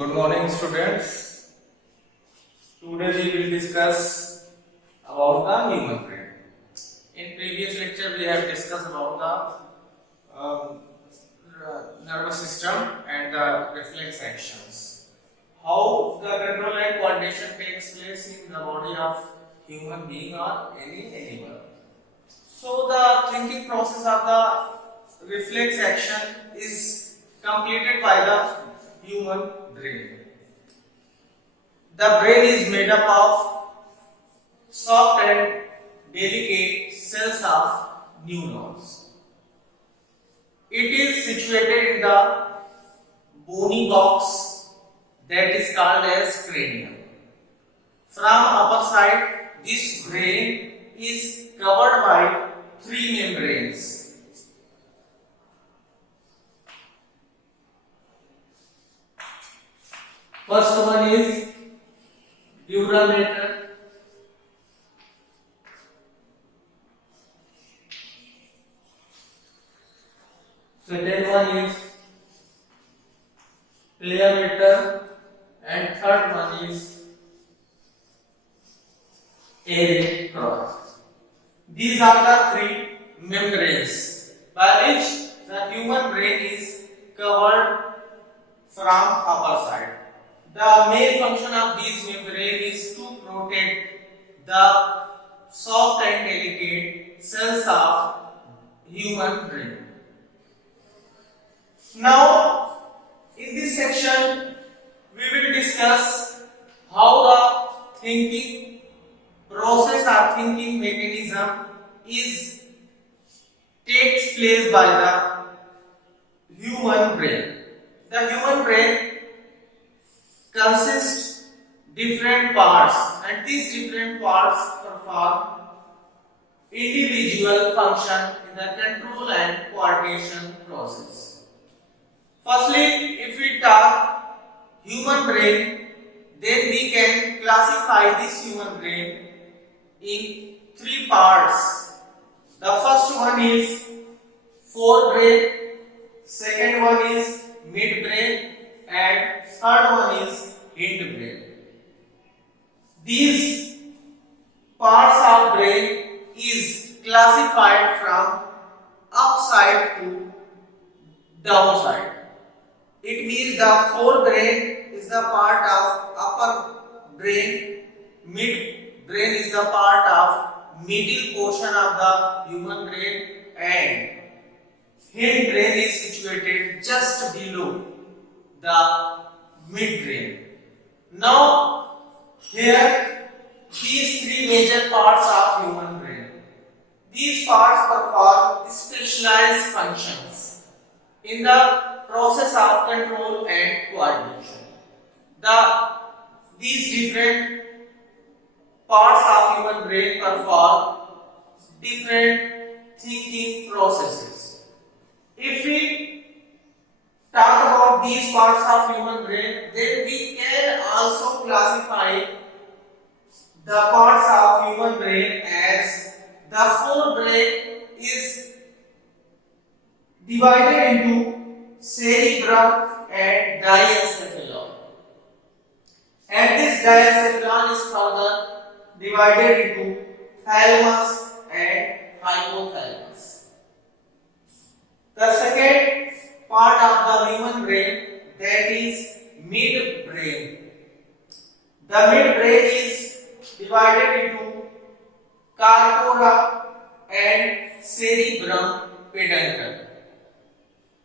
Good morning, students. Today we will discuss about the human brain. In previous lecture, we have discussed about the nervous system and the reflex actions. How the control and coordination takes place in the body of human being or any animal. So the thinking process of the reflex action is completed by the human brain. The brain is made up of soft and delicate cells of neurons. It is situated in the bony box that is called as cranium. From upper side, this brain is covered by three membranes. First one is dura mater. Second one is plia mater, and third one is area cross. These are the three membranes by which the human brain is covered from upper side. The main function of these membrane is to protect the soft and delicate cells of human brain. Now, in this section, we will discuss how the thinking process or thinking mechanism takes place by the human brain. The human brain consists different parts, and these different parts perform individual function in the control and coordination process. Firstly, if we talk human brain, then we can classify this human brain in three parts. The first one is forebrain, second one is midbrain, and third one is hindbrain. These parts of brain is classified from upside to downside. It means the forebrain is the part of upper brain, midbrain is the part of middle portion of the human brain, and hindbrain is situated just below the midbrain. Now, here these three major parts of human brain. These parts perform specialized functions in the process of control and coordination. These different parts of human brain perform different thinking processes. If we talk about these parts of human brain, then we can also classify the parts of human brain as the forebrain is divided into cerebrum and diencephalon, and this diencephalon is further divided into thalamus and hypothalamus. The second part of the human brain, that is midbrain. The midbrain is divided into corpora and cerebrum peduncle.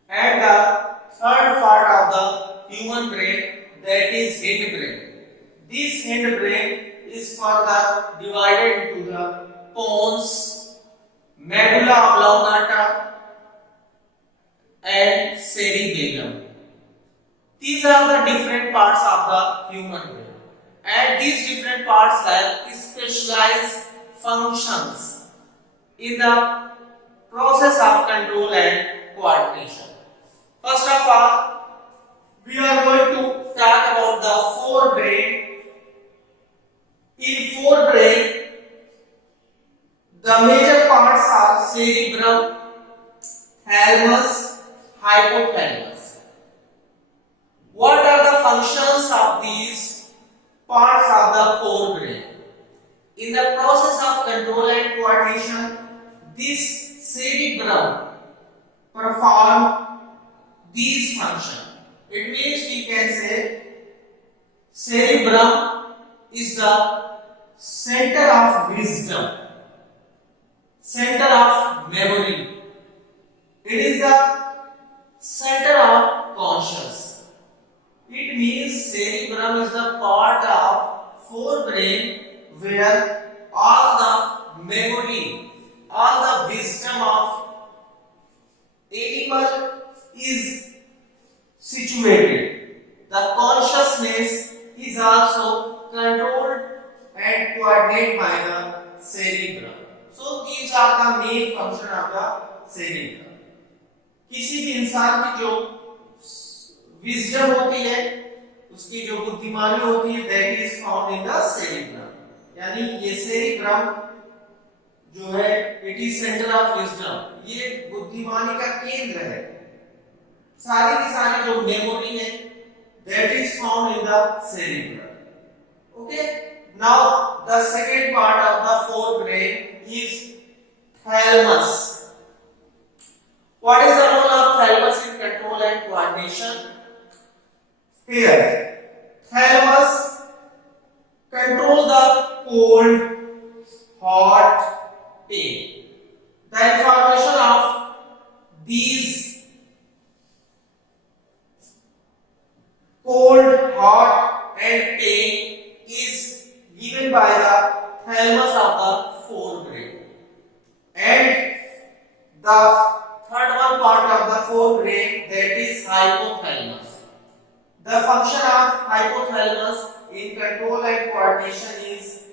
And the third part of the human brain, that is hindbrain. This hindbrain is further divided into the pons, medulla oblongata, and cerebellum. These are the different parts of the human brain, and these different parts have specialized functions in the process of control and coordination. First of all, we are going to talk about the forebrain. In forebrain, the major parts are cerebrum, thalamus, hypothalamus. What are the functions of these parts of the forebrain? In the process of control and coordination, this cerebrum perform these functions. It means we can say cerebrum is the center of wisdom, center of memory. It is the center of conscience. It means cerebrum is the part of forebrain where all the memory, all the wisdom of animal is situated. The consciousness is also controlled and coordinated by the cerebrum. So these are the main function of the cerebrum. किसी भी इंसान की जो wisdom होती है, उसकी जो बुद्धिमानी होती है, that is found in the cerebrum. यानी ये सेरिब्रम जो है it is centre of wisdom, ये बुद्धिमानी का केंद्र है। सारी की सारी जो मेमोरी है that is found in the cerebrum. Okay, now the second part of the forebrain is thalamus. What is the role of thalamus in control and coordination? Here, thalamus control the cold, hot, pain. The information of these cold, hot, and pain is given by the thalamus of the forebrain. And the third one part of the forebrain, that is hypothalamus. The function of hypothalamus in control and coordination is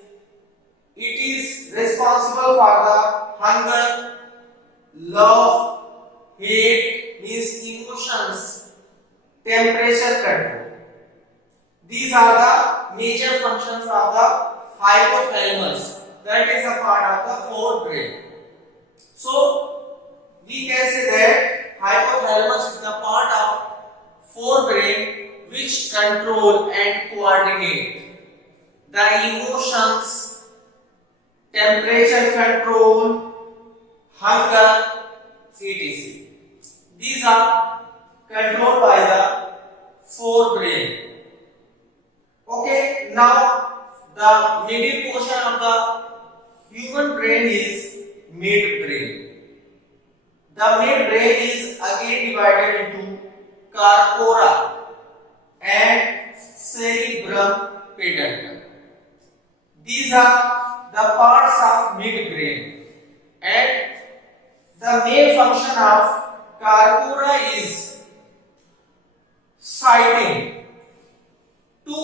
it is responsible for the hunger, love, hate, means emotions, temperature control. These are the major functions of the hypothalamus, that is a part of the forebrain. So we can say that hypothalamus is the part of forebrain which control and coordinate the emotions, temperature control, hunger, etc. These are controlled by the forebrain. Okay, now the middle portion of the human brain is midbrain. The midbrain is again divided into corpora and cerebrum peduncle. These are the parts of midbrain, and the main function of corpora is sighting, to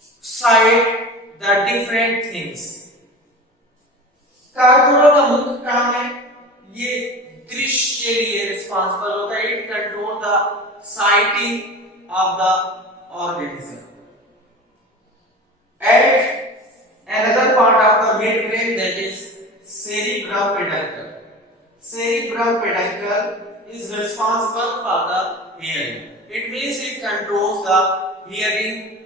sight the different things. corpora का मुख्य काम है ये दृश्य के लिए responsible होता है। It control the sighting of the organism. And another part of the midbrain, that is cerebrum peduncle. Cerebrum peduncle is responsible for the hearing. It means it controls the hearing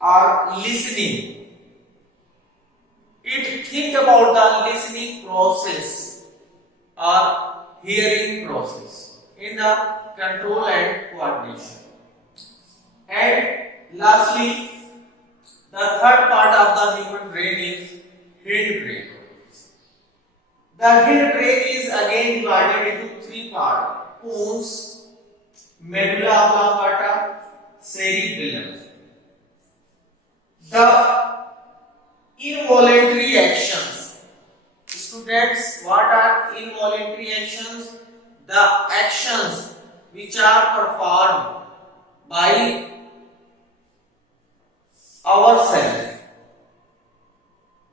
or listening. It think about the listening process or hearing process in the control and coordination. And lastly, the third part of the human brain is hindbrain. The hindbrain is again divided into three parts: pons, medulla oblongata, cerebellum. The involuntary actions. Students, what are involuntary actions? The actions which are performed by ourselves.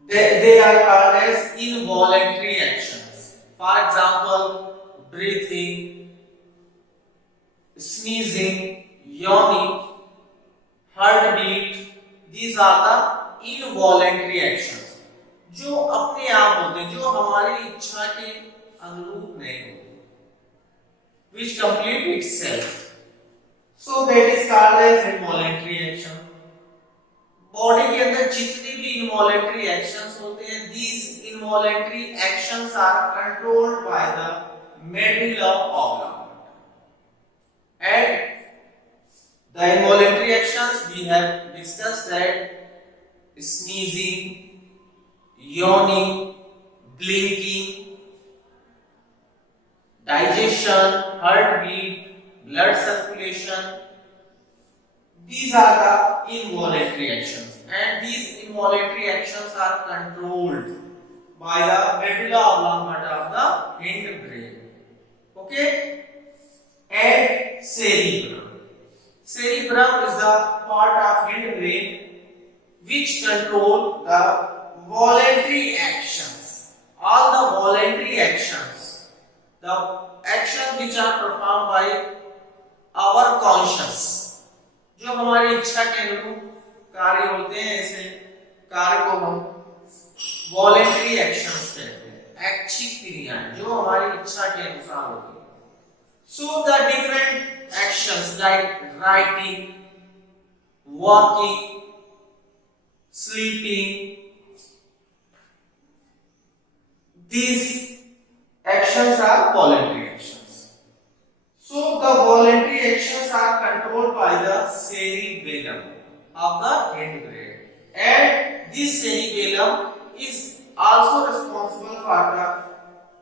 They are called as involuntary actions. For example, breathing, sneezing, yawning, heartbeat. These are the involuntary actions जो अपने आप होते हैं, जो हमारी इच्छा के अनुरूप नहीं होते, which complete itself. So that is called as involuntary action. Body के अंदर जितने भी इनवॉलेंटरी एक्शंस होते हैं, these involuntary actions are controlled by the medulla oblongata. And the involuntary actions we have discussed that sneezing, yawning, blinking, digestion, heartbeat, blood circulation. These are the involuntary actions, and these involuntary actions are controlled by the medulla oblongata of the hindbrain. Okay, and cerebrum. Cerebrum is the part of hindbrain which control the voluntary actions. All the voluntary actions, the actions which are performed by our conscious, जो हमारी इच्छा के अनुरूप कार्य होते हैं, ऐसे कार्य को हम वॉलेंटरी एक्शंस कहते हैं, ऐच्छिक क्रियाएं जो हमारी इच्छा के अनुसार होती हैं. So the different actions like writing, walking, sleeping, these actions are voluntary actions. So the voluntary actions are controlled by the cerebellum of the hindbrain, and this cerebellum is also responsible for the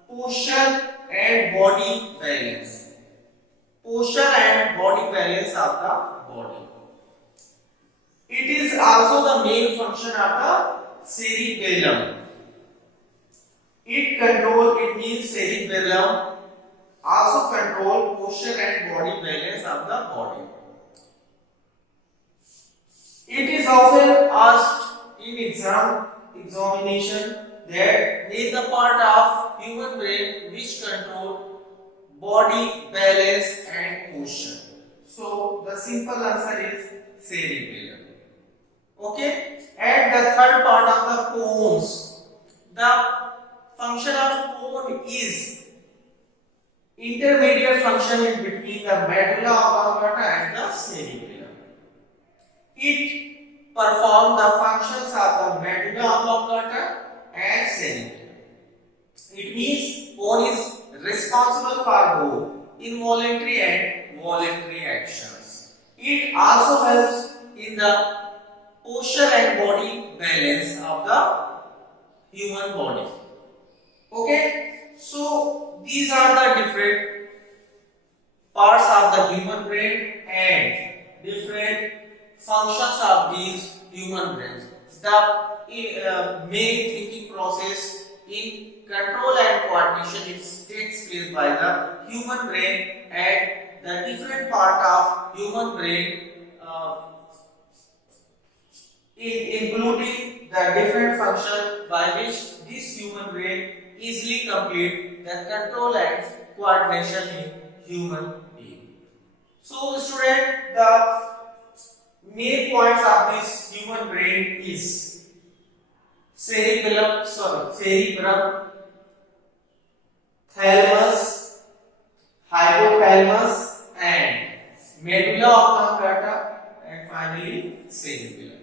posture and body balance. Posture and body balance of the body. It is also the main function of the cerebellum. It means cerebellum also control posture and body balance of the body. It is often asked in examination that is the part of human brain which control body balance and posture. So the simple answer is cerebellum. Okay, and the third part of the cones. The function of cone is intermediate function in between the medulla oblongata and the cerebellum. It performs the functions of the medulla oblongata and cerebellum. It means cone is responsible for both involuntary and voluntary actions. It also helps in the posture and body balance of the human body. Okay, so these are the different parts of the human brain and different functions of these human brains. The main thinking process in control and coordination takes place by the human brain, and the different part of human brain including the different function by which this human brain easily complete the control and coordination in human being. So student, the main points of this human brain is cerebrum, thalamus, hypothalamus, and medulla oblongata, and finally cerebellum.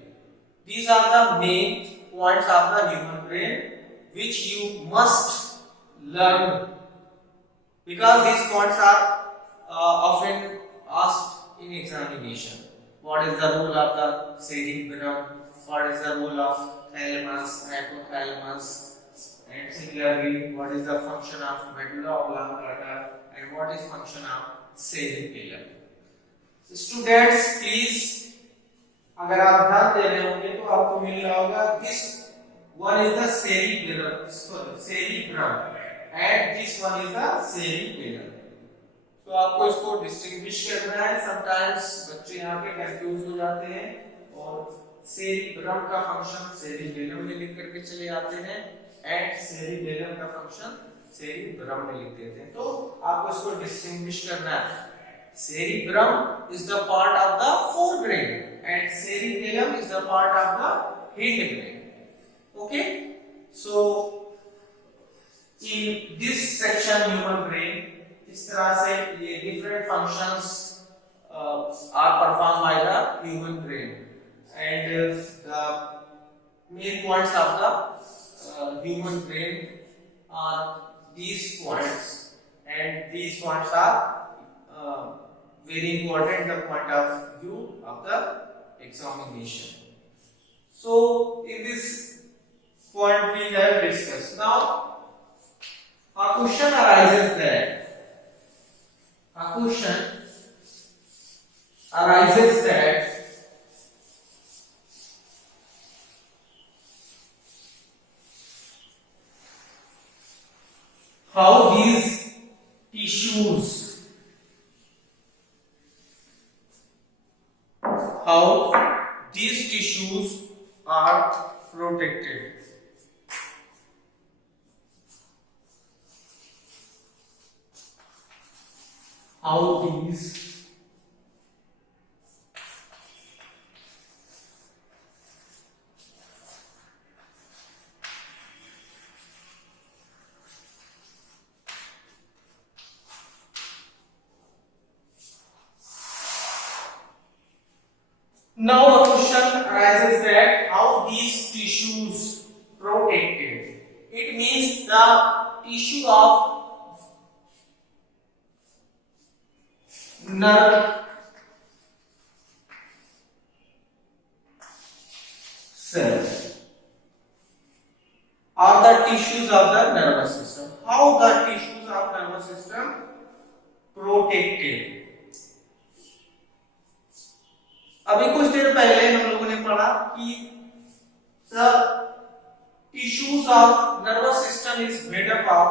These are the main points of the human brain which you must learn, because these points are often asked in examination. What is the role of the cerebrum? What is the role of thalamus, hypothalamus, and similarly, what is the function of medulla oblongata, and what is function of cerebellum? So students, please, अगर आप ध्यान दे रहे होंगे तो आपको मिल रहा होगा this one is the cerebrum and this one is the cerebellum. तो आपको इसको डिस्टिंग्विश करना है. समटाइम्स बच्चे यहाँ पे कंफ्यूज हो जाते हैं और सेरिब्रम का फंक्शन सेरिबेलम में लिख करके चले जाते हैं एंड सेरिबेलम का फंक्शन सेरिब्रम में लिख देते हैं. तो आपको इसको डिस्टिंग्विश करना है. Cerebrum is the part of the forebrain and cerebellum is the part of the hindbrain. Okay, so in this section human brain इस तरह से ये different functions are performed by the human brain, and the main points of the human brain are these points, and these points are very important the point of view of the examination. So in this point we have discussed. Now a question arises that how these tissues, are protected. How these Now the question arises that how these tissues protected. It means the tissue of nerve cell or the tissues of the nervous system. How the tissues of nervous system protected. अभी कुछ देर पहले हम लोगों ने पढ़ा कि the tissues of nervous system is made up of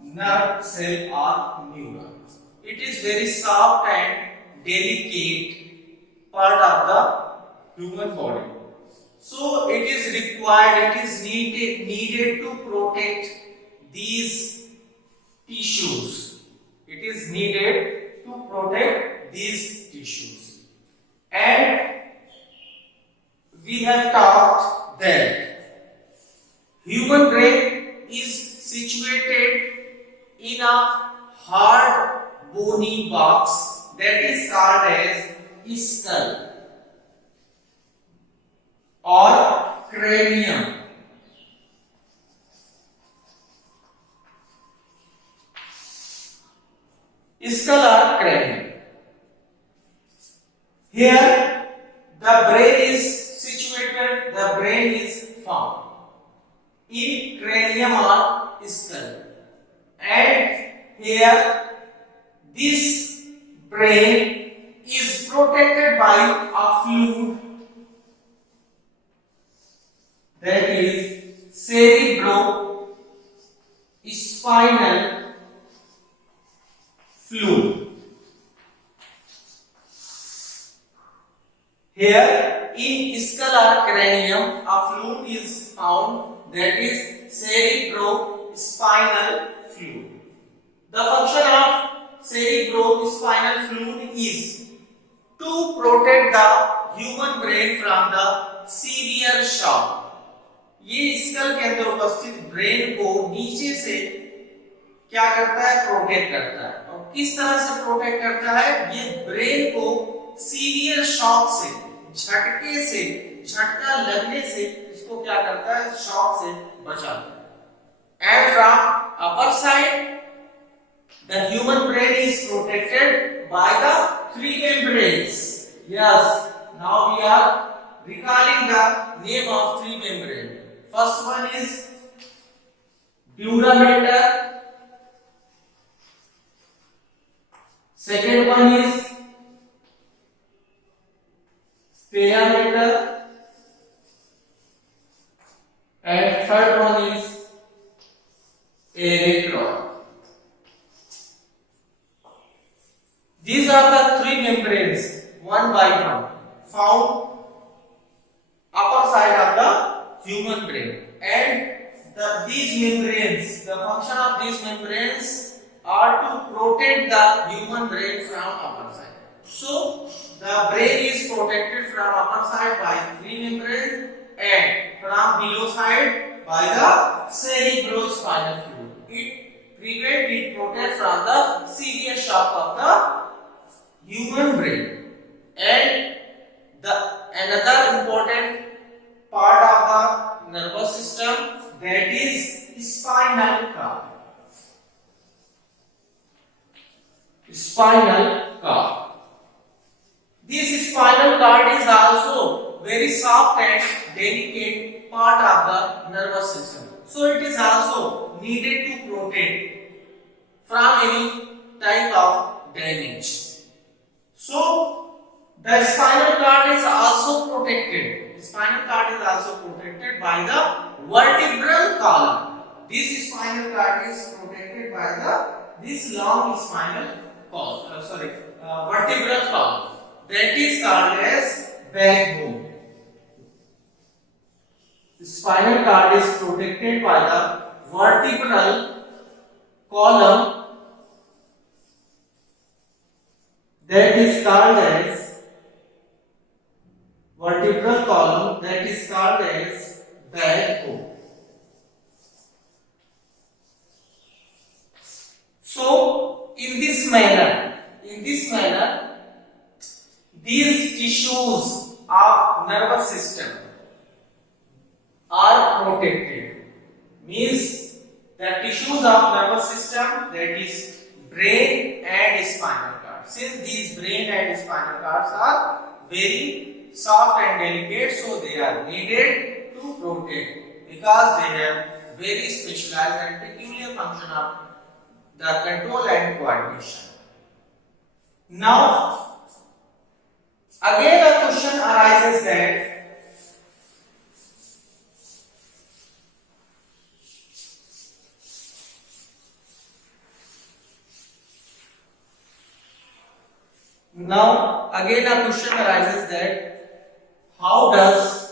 nerve cell or neuron. It is very soft and delicate part of the human body. So it is required, it is needed to protect these tissues. It is needed to protect these tissues. And we have talked that human brain is situated in a hard bony box that is called as skull or cranium. Skull or cranium. Here the brain is situated, the brain is found in cranium or skull, and here this brain is protected by a fluid that is cerebrospinal fluid. Here in skull or cranium a fluid is found that is cerebrospinal fluid. The function of cerebrospinal fluid is to protect the human brain from the severe shock. ये school के अंदर उपस्थित brain को नीचे से क्या करता है, प्रोटेक्ट करता है. और किस तरह से प्रोटेक्ट करता है, ये ब्रेन को सीवियर शॉक से, झटके से, झटका लगने से इसको क्या करता है, शॉक से बचाता है. And from upper side the human brain is protected by the three membranes. Yes, now we are recalling the name of three membrane. First one is dura mater, second one is pia mater, and third one is erythroid. These are the three membranes, one by one, found upper side of the human brain. And these membranes, the function of these membranes are to protect the human brain from upper side. So the brain is protected from upper side by three membranes and from below side by the cerebrospinal fluid. It protects from the severe shock of the human brain. spinal cord. This spinal cord is also very soft and delicate part of the nervous system. So it is also needed to protect from any type of damage. So the spinal cord is also protected. The spinal cord is also protected by the vertebral column. This spinal cord is protected by this long spinal column. Vertebral column. That is called as backbone. The spinal cord is protected by the vertebral column. That is called as vertebral column. That is called as backbone. So, in this manner, these tissues of nervous system are protected. Means the tissues of nervous system, that is brain and spinal cord. Since these brain and spinal cords are very soft and delicate, so they are needed to protect because they have very specialized and peculiar function of the control and coordination. Now, again a question arises that how does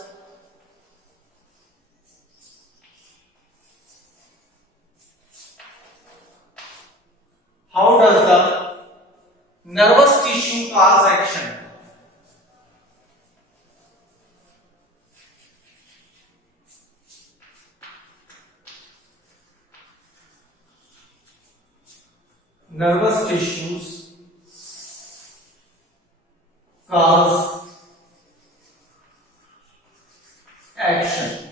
the nervous tissue cause action? Nervous tissues cause action.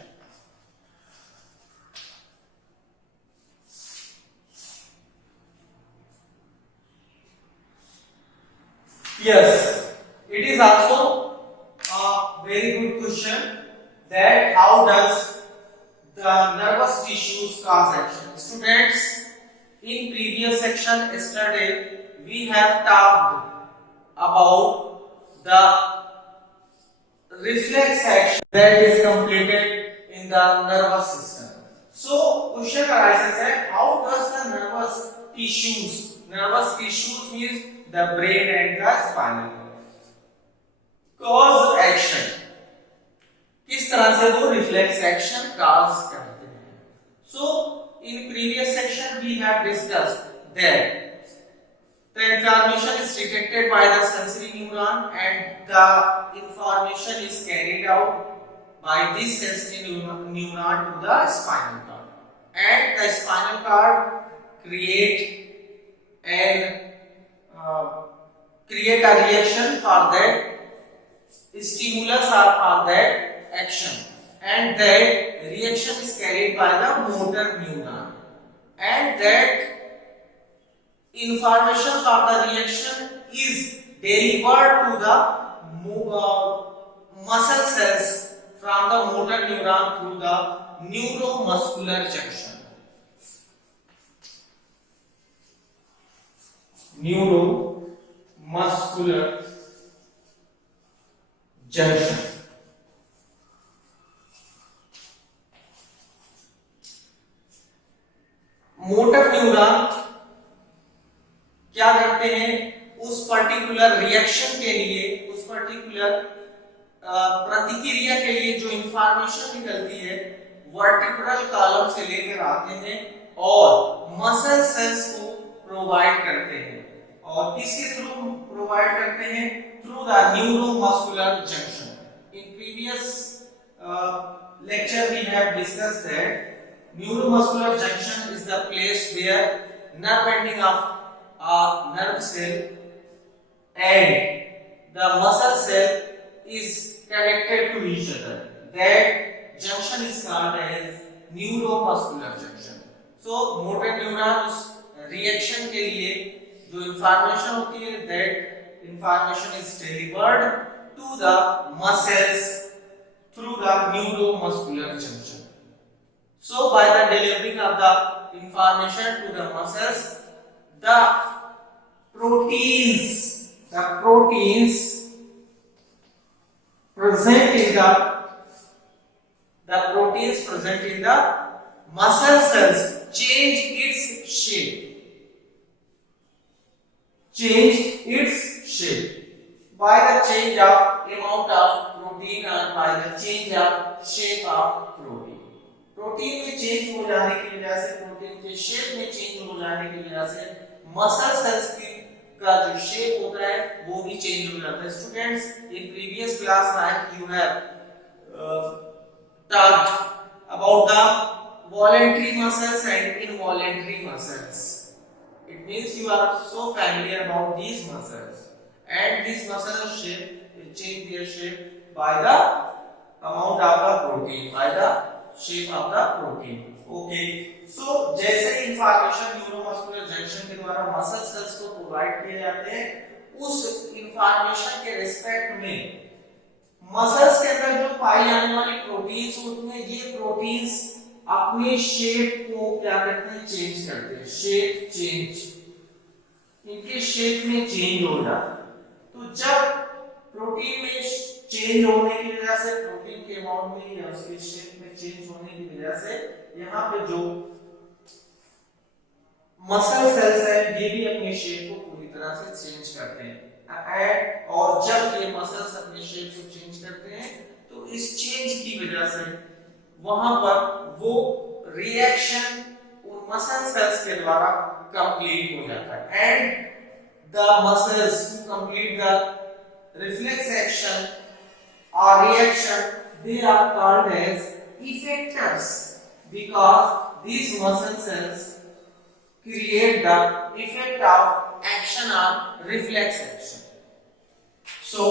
Yes, it is also a very good question that how does the nervous tissues cause action. Students, in previous section yesterday we have talked about the reflex action that is completed in the nervous system. So question arises that how does the nervous tissues means the brain and the spinal cause action, किस तरह से वो reflex action cause करते हैं. So in previous section we have discussed that the information is detected by the sensory neuron and the information is carried out by this sensory neuron to the spinal cord, and the spinal cord create a reaction for that stimulus or for that action, and that reaction is carried by the motor neuron, and that information for the reaction is delivered to the muscle cells from the motor neuron through the neuromuscular junction. Neuromuscular junction. Motor neuron क्या करते हैं, उस particular reaction के लिए, उस particular प्रतिक्रिया के लिए जो इंफॉर्मेशन निकलती है वर्टिब्रल कॉलम से लेकर आते हैं और मसल सेल्स को प्रोवाइड करते हैं, और किसके थ्रू प्रोवाइड करते हैं, through the neuromuscular junction. In previous lecture we have discussed that neuromuscular junction is the place where nerve ending of a nerve cell and the muscle cell is connected to each other. That junction is called as neuromuscular junction. So motor neuron उस reaction के लिए जो information होती है that information is delivered to the muscles through the neuromuscular junction. So by the delivering of the information to the muscles, the proteins present in the proteins present in the muscle cells change its shape by the change of amount of protein or by the change of shape of protein. Protein में change हो जाने की वजह से, protein के shape में change हो जाने की वजह से मसल सेल्स की का जो शेप होता है वो भी चेंज हो जाता है. Students, in previous class 9 you have talked about the voluntary muscles and involuntary muscles. It means you are so familiar about these muscles, and these muscles change their shape by the amount of the protein, by the shape of the protein. Okay, so जैसे information neuromuscular junction के द्वारा muscle cells को provide किए जाते हैं, उस information के respect में मसल्स के अंदर जो पाई जाने वाली प्रोटीन्स होती हैं, ये प्रोटीन्स अपने शेप को क्या करते हैं, चेंज करते हैं. शेप चेंज, इनके शेप में चेंज हो जाता है. तो जब प्रोटीन में चेंज होने की वजह से, प्रोटीन के अमाउंट में या उसके शेप में चेंज होने की वजह से यहाँ पे जो मसल सेल्स है ये भी अपने शेप को पूरी तरह से चेंज करते हैं. और जब ये मसल्स अपने शेप को चेंज करते हैं तो इस चेंज की वजह से वहां पर वो रिएक्शन उन मसल सेल्स के द्वारा कंप्लीट हो जाता है. And the muscles to complete the reflex action or reaction, they are called as effectors because these muscle cells create the effect of action or reflex action. So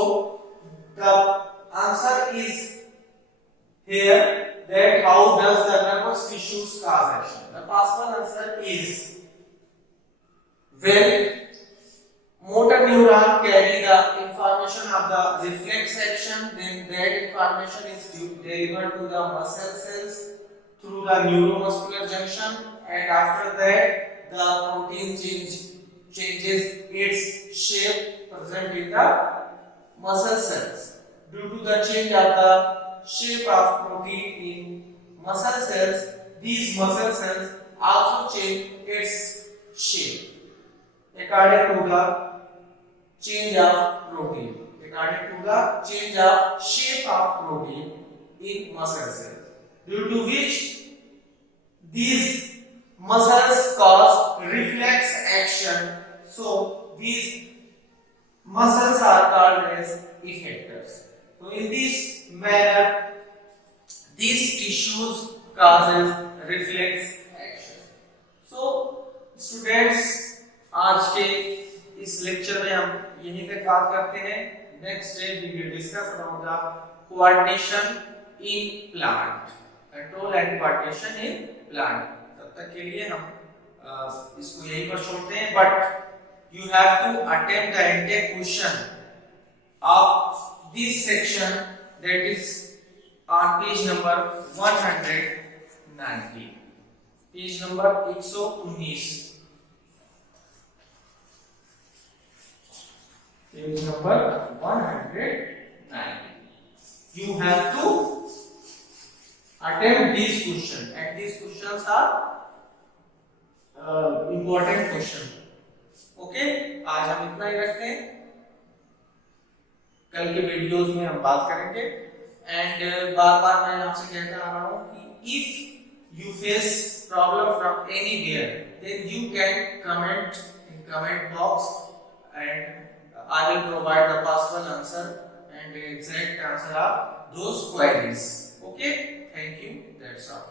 the answer is here that how does the nervous tissues cause action. The possible answer is when motor neuron carry the information of the reflex action, then that information is delivered to the muscle cells through the neuromuscular junction, and after that the protein changes its shape present in the muscle cells. Due to the change of the shape of protein in muscle cells, these muscle cells also change its shape according to the change of protein, according to the change of shape of protein in muscle cells, due to which these muscles cause reflex action. So these muscles are called as effectors. So in this manner these tissues causes reflex action. So students, आज के इस lecture में हम यहीं तक बात करते हैं. Next day we will discuss about the coordination in plant, control and coordination in plant. तब तक के लिए हम इसको यहीं पर छोड़ते हैं. But you have to attempt the entire question of this section that is on page number 190, page number 119, page number 190. You have to attempt these questions, and these questions are important question. Okay, आज हम इतना ही रखते हैं. कल के videos में हम बात करेंगे. एंड बार बार मैं आपसे कहता आ रहा हूँ कि if you face problem from anywhere, then you can comment in comment box and I will provide the possible answer and the exact answer of those queries. Okay, thank you. That's all.